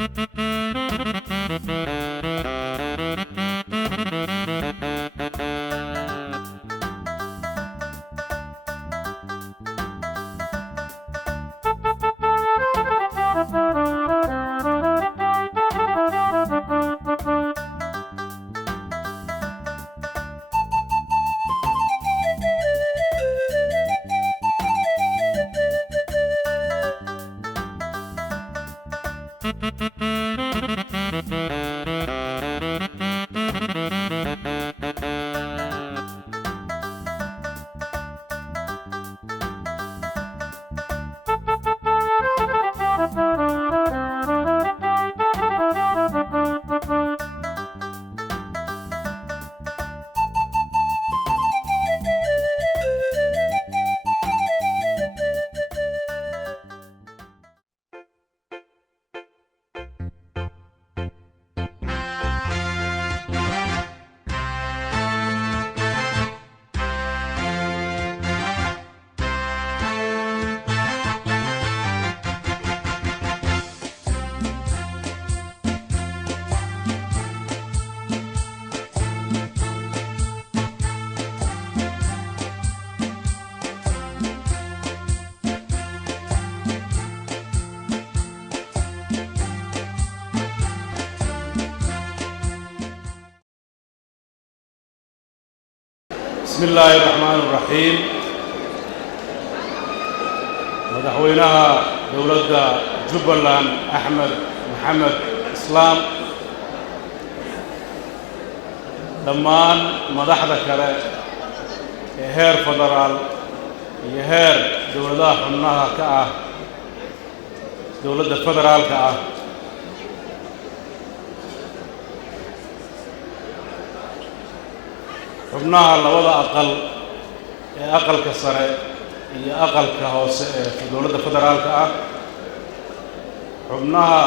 بسم الله الرحمن الرحيم. مدحوينها دولة جبلان أحمد محمد إسلام دمان مدحدا كله يهير فدرال يهير دولة حمناها كأه دولة فدرال كأه xubnaha labada aqal ee aqalka sare iyo aqalka hoose ee dowladda federaalka ah xubnaha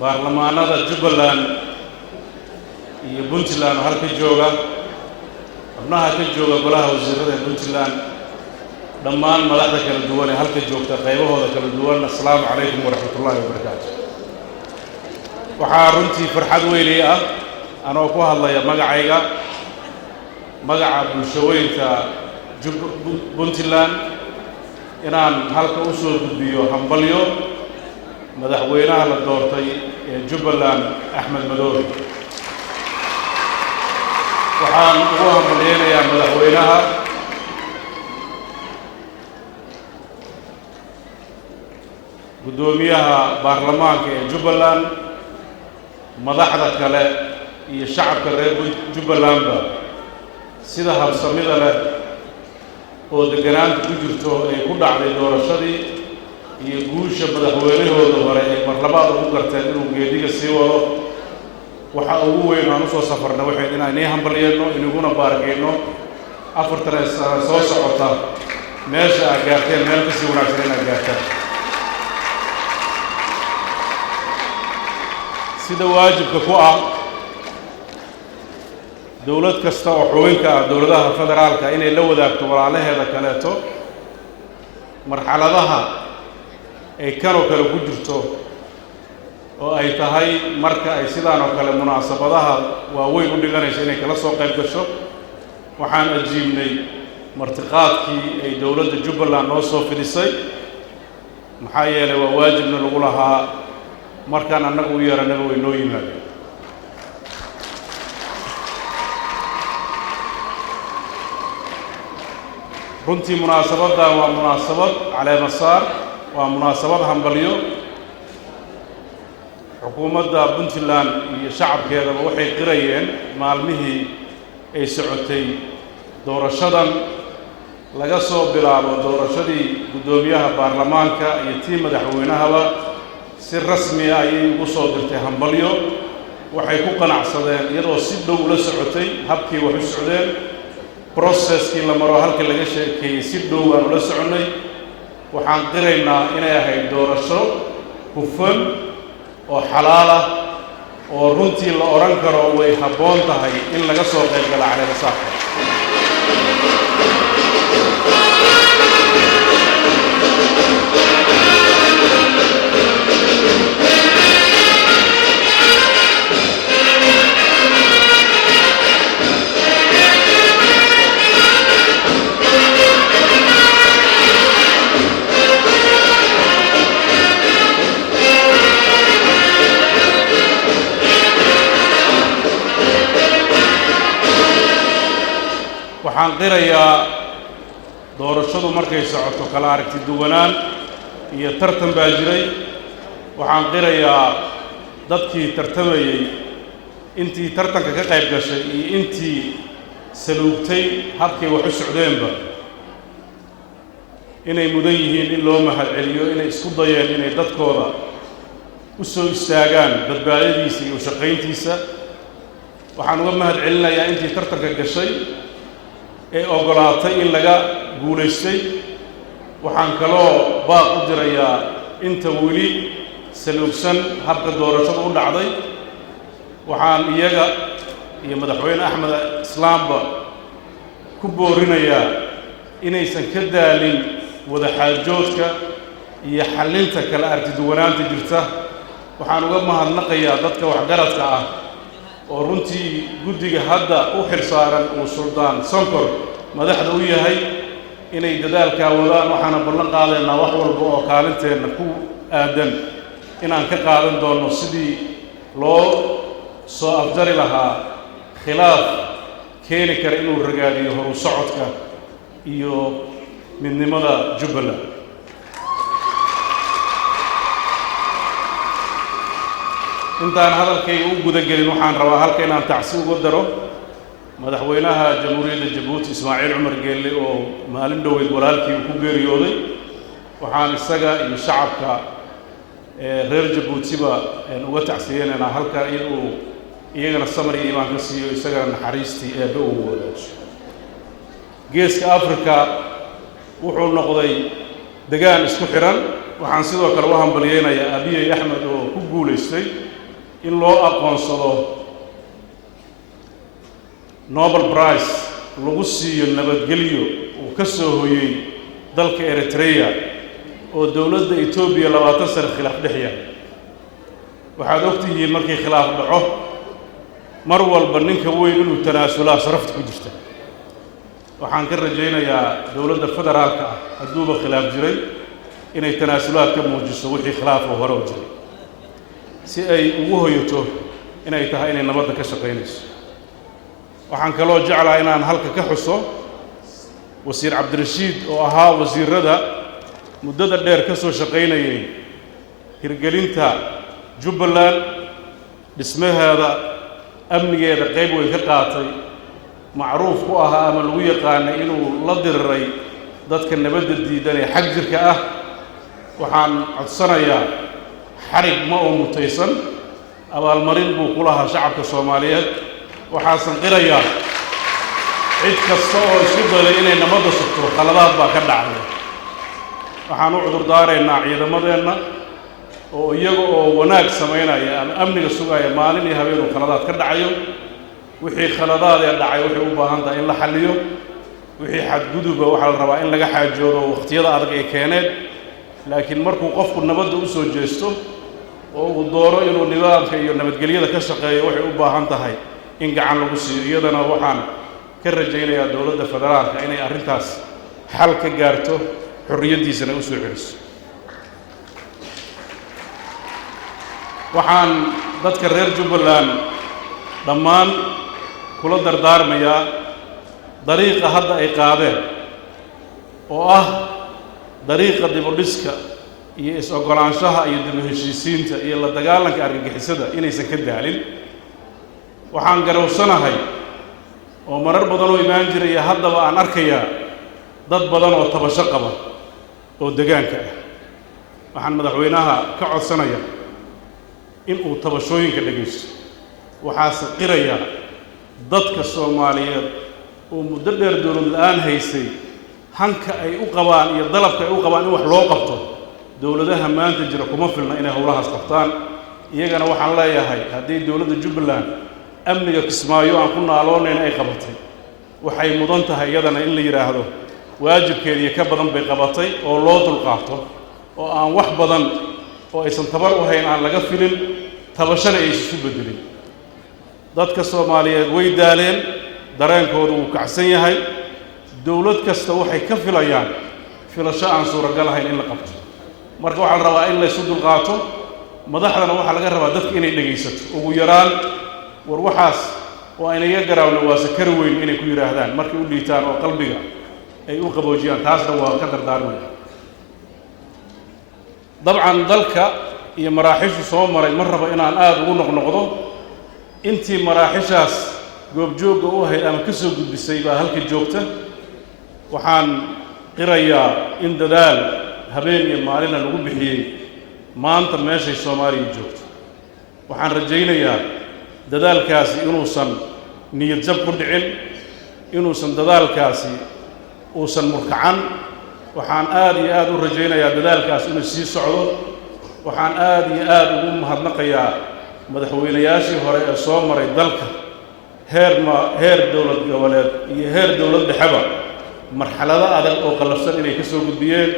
baarlamaanada Jubbaland iyo Puntland halka jooga xubnaha ka jooga golaha wasiirada ee Puntland dhammaan madaxda kala duwan ee halka joogta qaybahooda kala duwan assalaamu calaykum waraxmatullaahi wabarakaatuh waxaa runtii farxad weyn ah anoo ku hadlaya magacayga magaca bulshooyinka Puntland inaan halka u soo gudbiyo hambalyo madaxweynaha la doortay ee Jubbaland Axmed Madoobe waxaan ugu hambalyeeyaa madaxweynaha gudoomiyaha baarlamaanka ee Jubbaland madaxda kale iyo shacabka reer Jubbaland sida habsamida leh oo deganaanta ku jirto ay ku dhacday doorashadii iyo guusha madaxweynahooda hore ee marlabaad ugu garteen inuu geediga sii wado waxa ugu weyn aan u soo safarnay waxay inaan hambalyeeno inaguna baarkeeno afartan sano soo socota meesha ay gaarteen meel ka sii wanaagsan inay gaartaan sida waajibka ku ah dawlad kasta oo xubinka dawladaha federaalka inay la wadaagto walaalaheeda kaleeto marxaladaha ay kala ku jirto oo ay tahay marka ay sidaan oo kale munaasabadaha waaweyn u dhiganayso inay kala soo qayb gasho waxaan ajiibnay martiqaadkii ay dawladda Jubbaland noo soo fidisay maxaa yeelay waa waajibna lagu lahaa markaan annagu u yeeranaga way noo yimaadeen runtii munaasabadan waa munaasabad caleema saar waa munaasabad hambalyo xukuumadda Puntland iyo shacabkeedaba waxay qirayeen maalmihii ay socotay doorashadan laga soo bilaabo doorashadii gudoomiyaha baarlamaanka iyo tii madaxweynahaba si rasmi ah ayay ugu soo dirtay hambalyo waxay ku qanacsadeen iyadoo si dhow la socotay habkii wax u socdeen processkii la maro halka laga sheekeeyay si dhow aan la soconay waxaan qiraynaa inay ahayd doorasho hufan oo xalaal ah oo runtii la oran karo way habboon tahay in laga soo qayb galo caleema saarka waxaan qirayaa doorashadu markay socoto kala aragti duwanaan iyo tartan baa jiray waxaan qirayaa dadkii tartamayay intii tartanka ka qayb gashay iyo intii saluugtay habkay wax u socdeenba inay mudan yihiin in loo mahad celiyo inay isku dayeen inay dadkooda u soo istaagaan badbaadadiisa iyo shaqayntiisa waxaan uga mahad celinayaa intii tartanka gashay ee ogolaatay in laga guulaystay waxaan kaloo baaq u dirayaa inta weli saluugsan habka doorashada u dhacday waxaan iyaga iyo madaxweyne axmed islaamba ku boorinayaa inaysan ka daalin wada xaajoodka iyo xallinta kala aragtiduwanaanta jirta waxaan uga mahadnaqayaa dadka waxgaradka ah oo runtii guddiga hadda u xilsaaran uu suldaan sonkor madaxda u yahay inay dadaalkaa wadaan waxaana ballan qaadaynaa wax walba oo kaalinteenna ku aadan inaan ka qaadan doonno sidii loo soo afjari lahaa khilaaf keeni kara inuu ragaadiyo horu socodka iyo midnimada Jubbaland intaan hadalkayga u guda gelin waxaan rabaa halka inaan tacsi uga daro madaxweynaha jamhuuriyadda Jabuuti Ismaaciil Cumar Geelle oo maalin dhoweyd walaalkii ku geeriyooday waxaan isaga iyo shacabka reer Jabuutiba uga tacsiyeenaa halka inuu iyagana samir iyo iimaan ka siiyo isagana naxariistii eebbe uu wadaajo geeska Afrika wuxuu noqday degaan isku xiran waxaan sidoo kale u hambaliyeenayaa Abiy Ahmed oo ku guuleystay in loo aqoonsado Nobel Prize lagu siiyo nabadgelyo uu ka soo hooyay dalka Eritrea oo dawladda Ethiopia 20 sano khilaaf dhexya waxaad ogtihiin markii khilaaf dhaco mar walba ninka weyn inuu tanaasulaa sarafta ku jirta waxaan ka rajaynayaa dawladda federaalka ah haduuba khilaaf jiray inay tanaasulaad ka muujiso wixii khilaaf oo hore u jiray si ay ugu hoyato inay tahay inay nabadda ka shaqeynayso waxaan kaloo jeclahay inaan halka ka xuso wasiir Cabdirashiid oo ahaa wasiirada muddada dheer ka soo shaqeynayay hirgelinta Jubbaland dhismaheeda amnigeeda qayb weyn ka qaatay macruuf ku ahaa ama lagu yaqaanay inuu la diriray dadka nabadda diidan ee xag jirka ah waxaan codsanayaa xarig ma oo mutaysan abaalmarin buu ku lahaa shacabka Soomaaliyeed waxaan qirayaa cid kasta oo isku dayay inay nabadda sugto qaladaad baa ka dhacay waxaan u cudur daaraynaa ciidamadeena oo iyaga oo wanaag sameynaya ama amniga sugaya maalin iyo habeen qaladaad ka dhacayo wixii khaladaad ee dhacay waxay u baahan tahay in la xalliyo wixii xadgudubba waxa la rabaa in laga xaajoodo waqtiyada adag ee keeneed laakiin markuu qofku nabadda u soo jeesto oo uu dooro inuu nidaamka iyo nabadgelyada ka shaqeeyo waxay u baahan tahay in gacan lagu siiyo iyadana waxaan ka rajaynayaa dawladda federaalka inay arrintaas xal ka gaarto xorriyadiisana u soo celiso waxaan dadka reer Jubbaland dhammaan kula dardaarmayaa dariiqa hadda ay qaadeen oo ah dariiqa dib u dhiska iyo is-ogolaanshaha iyo dib u heshiisiinta iyo la dagaalanka argagixisada inaysan ka daalin waxaan garowsanahay oo marar badan oo imaan jiray haddaba aan arkayaa dad badan oo tabasho qaba oo deegaanka ah waxaan madaxweynaha ka codsanayaa in uu tabashooyinka dhageysto waxaase qirayaa dadka Soomaaliyeed oo muddo dheer dawlad la'aan haysay hanka ay u qabaan iyo dalabka ay u qabaan in wax loo qabto dawladaha maanta jira kuma filna inay howlahaas qabtaan iyagana waxaan leeyahay haddii dawladda Jubbaland amniga Kismaayo aan ku naaloonayna ay qabatay waxay mudan tahay iyadana in la yiraahdo waajibkeedii ka badan bay qabatay oo loo dulqaato oo aan wax badan oo aysan tabar u hayn aan laga filin tabashana ay isu bedelin dadka Soomaaliyeed way daaleen dareenkoodu uu kacsan yahay dawlad kasta waxay ka filayaan filasho aan suuragal ahayn in la qabto marka waxa la rabaa in la isu dulqaato madaxdana waxa laga rabaa dadka inay dhageysato ugu yaraan war waxaas وأنا يجرون وسكروين إن يكون يراهدان مركي ولي تان وقلبي أي أقبوجيان تاسنا وقدر دارون طبعا ذلك هي مراحش صوم مرة بإن آد ونقضه أنت مراحشاس جوب وهي أنا كسر بالسيبة هلك الجوبته وحان قرية إن دال هبين يمارنا لقول بحي ما أنت ماشي الصومالي الجوبت وحان رجينا يا دال كاسي إنوسن نيتجب كردعين إنوسن دال كاسي وسن مركعان وحان آد رجينا يا دال كاسي إنو سي صعود وحان آد هدنقيا مدحوين ياشي هراء الصومري دالك هير دولة جوالات هير دولة بحبة مرحلة هذا أو قلفسن إني كسر قديين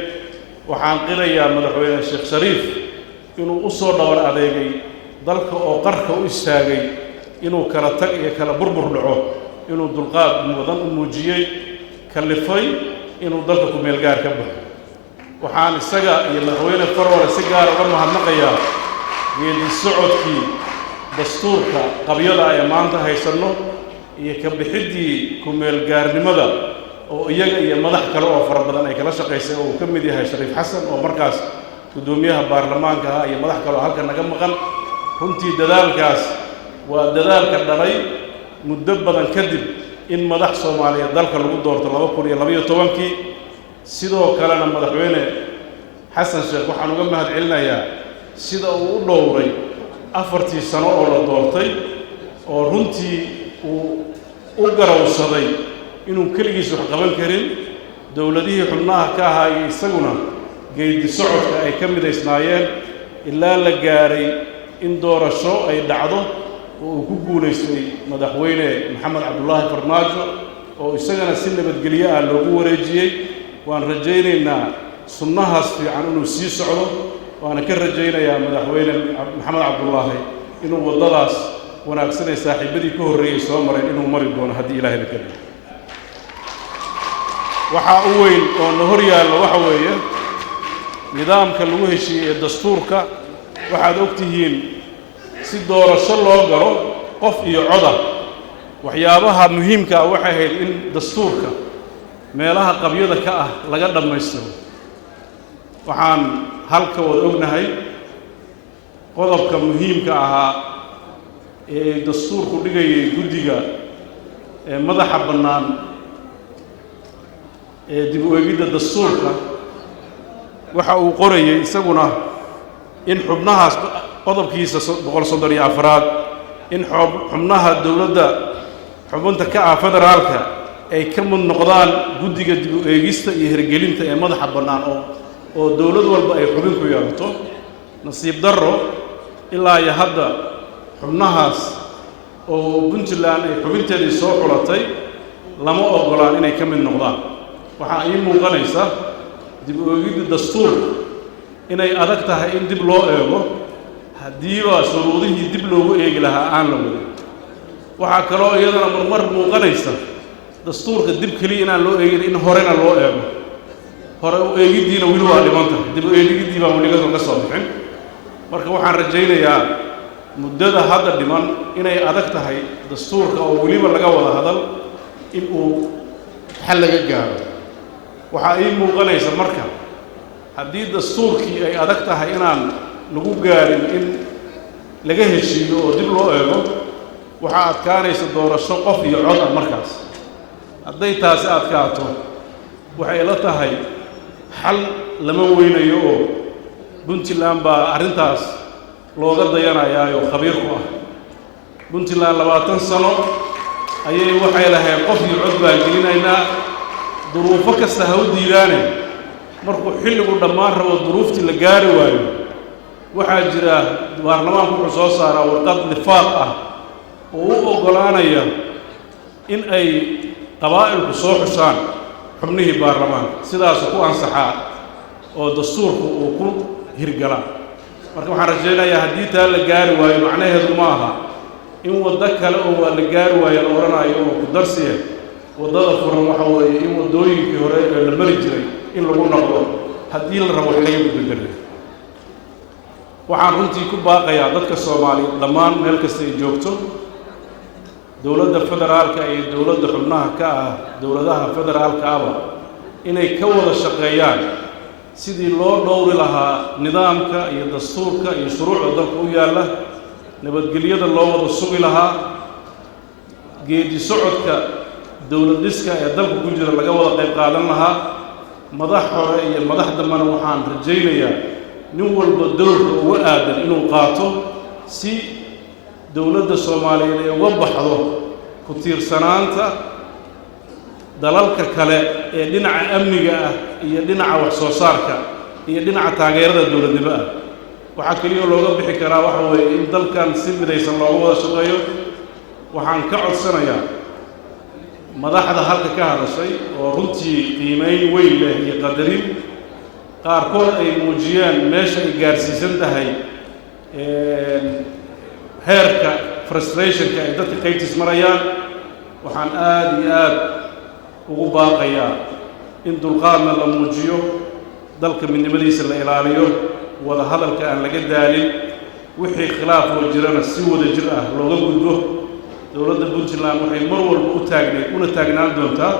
وحان قرية مدحوين الشيخ شريف إنه أصور دور أديجي ذلك أو قرك أو إستاجي إنه كلا تقي كلا بربر لعوه إنه دلقاء وضن الموجي كلفي إنه ذلك كميل جار كبه وحان السجا يمدحوين الفرور السجار وما هنقيا يدي السعود في دستورك قبيلة يا مانتا هيسنو يكبحدي كميل جار لماذا أو يجي مدح كلام فربنا أي كلا شقيسة أو كم دي هاي شريف حسن أو مركز قدوميها برلمان كها أي مدح كلام هالك نجم مغن هنتي دلال كاس ودلال كدري مدبرا كذب إن مدح صومالي دلك الوجود دور طلبة كوريا لبيه توانكي سيدو كلام مدح وينه حسن شيخ وحنو جمع هاد علنا يا سيدو دوري أفرتي سنة أول دورتي أو هنتي وقرأوا صدي إنه كل جيس وحقبل كريم دولته حناها كها يسقونا جيد الصعود أي كم من إسرائيل إلا لجاري إن دور الشو أي دعوه وكوكو ليسوي مدحوينه محمد عبد الله فرماجو أو يسقنا سنة بتجلية اللي هو رجيء وأن رجينا صنها في عنو سي صعود وأنا كل رجينا يا مدحوينه محمد عبد الله إنه وضلاس وأنا أكسر صاحبتي كهري سوامر إنه مريض وأنا هدي إلهي الكريم waxaa u weyn oo nahor yaalla waxa weeye nidaamka lagu heshiiyey dastuurka waxaad ogtihiin si doorasho loo galo qof iyo coda waxyaabaha muhiimka ah waxay ahayd in dastuurka meelaha qabyada ka ah laga dhammaystiro waxaan halka wada ognahay qodobka muhiimka ahaa ee dastuurku dhigayay guddiga ee madaxa bannaan dib u eegidda dastuurka waxa uu qorayay isaguna in xubnahaas qodobkiisa 134 in xubnaha dawladda xubinta ka ah federaalka ay ka mid noqdaan guddiga dib u eegista iyo hirgelinta ee madaxa bannaan oo dawlad walba ay xubin ku yeelato nasiib darro ilaa iyo hadda xubnahaas oo Puntland ay xubinteedii soo xulatay lama ogolaan inay ka mid noqdaan waxaa ii muuqanaysa dib u eegidda dastuurka inay adag tahay in dib loo eego haddiiba shuruudihii dib loogu eegi lahaa aan la wadin waxaa kaloo iyadana marmar muuqanaysa dastuurka dib keliya inaan loo eegin in horena loo eego hore u eegiddiina weli waa dhiman tahay dib u eegiddii baan weligeedu ka soo bixin marka waxaan rajaynayaa muddada hadda dhiman inay adag tahay dastuurka oo weliba laga wada hadal in uu xal laga gaaro waxaa ii muuqanaysa marka haddii dastuurkii ay adag tahay inaan lagu gaarin in laga heshiiyo oo dib loo eego waxaa adkaanaysa doorasho qof iyo cod ah markaas hadday taasi adkaato waxay la tahay xal lama weynayo oo Puntland baa arrintaas looga dayanayaayo khabiir ku ah Puntland 20 sano ayay waxay lahayd qof iyo cod baa gelinaynaa duruufo kasta ha u diidaane markuu xilligu dhammaan rabo duruuftii la gaari waayo waxaa jira baarlamaanku wuxuu soo saaraa warqad lifaaq ah oo u oggolaanaya in ay qabaa'ilku soo xushaan xubnihii baarlamaanka sidaas ku ansaxaa oo dastuurku uu ku hirgalaa marka waxaan rajaynayaa haddii taa la gaari waayo macnaheedu ma aha in waddo kale oo waa la gaari waayo la odhanayo oo ku darsiya waddada furan waxa weeye in waddooyinkii hore ee la mari jiray in lagu noqdo haddii la rabo wax laga beddelay waxaan runtii ku baaqayaa dadka Soomaaliyeed dhammaan meel kasta ay joogto dowladda federaalka iyo dowladda xubnaha ka ah dowladaha federaalka aba inay ka wada shaqeeyaan sidii loo dhowri lahaa nidaamka iyo dastuurka iyo shuruucda dalka u yaalla nabadgelyada loo wada sugi lahaa geedi socodka dowlad dhiska ee dalka ku jira laga wada qayb qaadan lahaa madax hore iyo madax dambana waxaan rajaynayaa nin walba dowrka uga aadan inuu qaato si dowladda Soomaaliyeed ay uga baxdo ku tiirsanaanta dalalka kale ee dhinaca amniga ah iyo dhinaca wax soo saarka iyo dhinaca taageerada dowladnimo ah waxa kaliya looga bixi karaa waxa weeye in dalkan si midaysan looga wada shaqeeyo waxaan ka codsanayaa madaxda halka ka hadashay oo runtii qiimeyn weyn leh iyo qadarin qaarkood ay muujiyeen meesha ay gaarsiisan tahay heerka frustrationka ay dadka qaybtiis marayaan waxaan aad iyo aad ugu baaqayaa in dulqaadna la muujiyo dalka midnimadiisa la ilaaliyo wada hadalka aan laga daalin wixii khilaaf oo jirana si wada jir ah looga gudbo dowladda Puntland waxay mar walba una taagnaan doontaa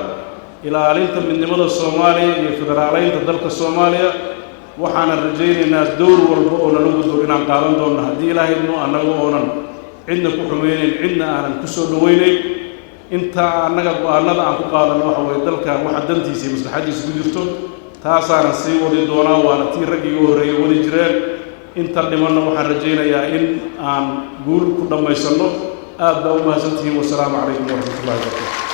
ilaalinta midnimada Soomaaliya iyo federaaleynta dalka Soomaaliya waxaan rajaynaynaa dowr walba oo nala gudbo inaan qaadan doono haddii Ilaahay inuu anagu oonan cidna ku xumeeyeen cidna aanan ku soo dhaweynayn inta anaga go'aanada aan ku qaadano waxa way dalka waxa dantiisa iyo maslaxadiisa ku jirto taasaan sii wadi doonaa waana tii raggii ugu horeeyay wadi jireen inta dhimanna waxaan rajaynayaa in aan guul ku dhamaysano aad baa u mahadsantihiin wassalaamu calaykum waraxmatullaahi wabarakaatuh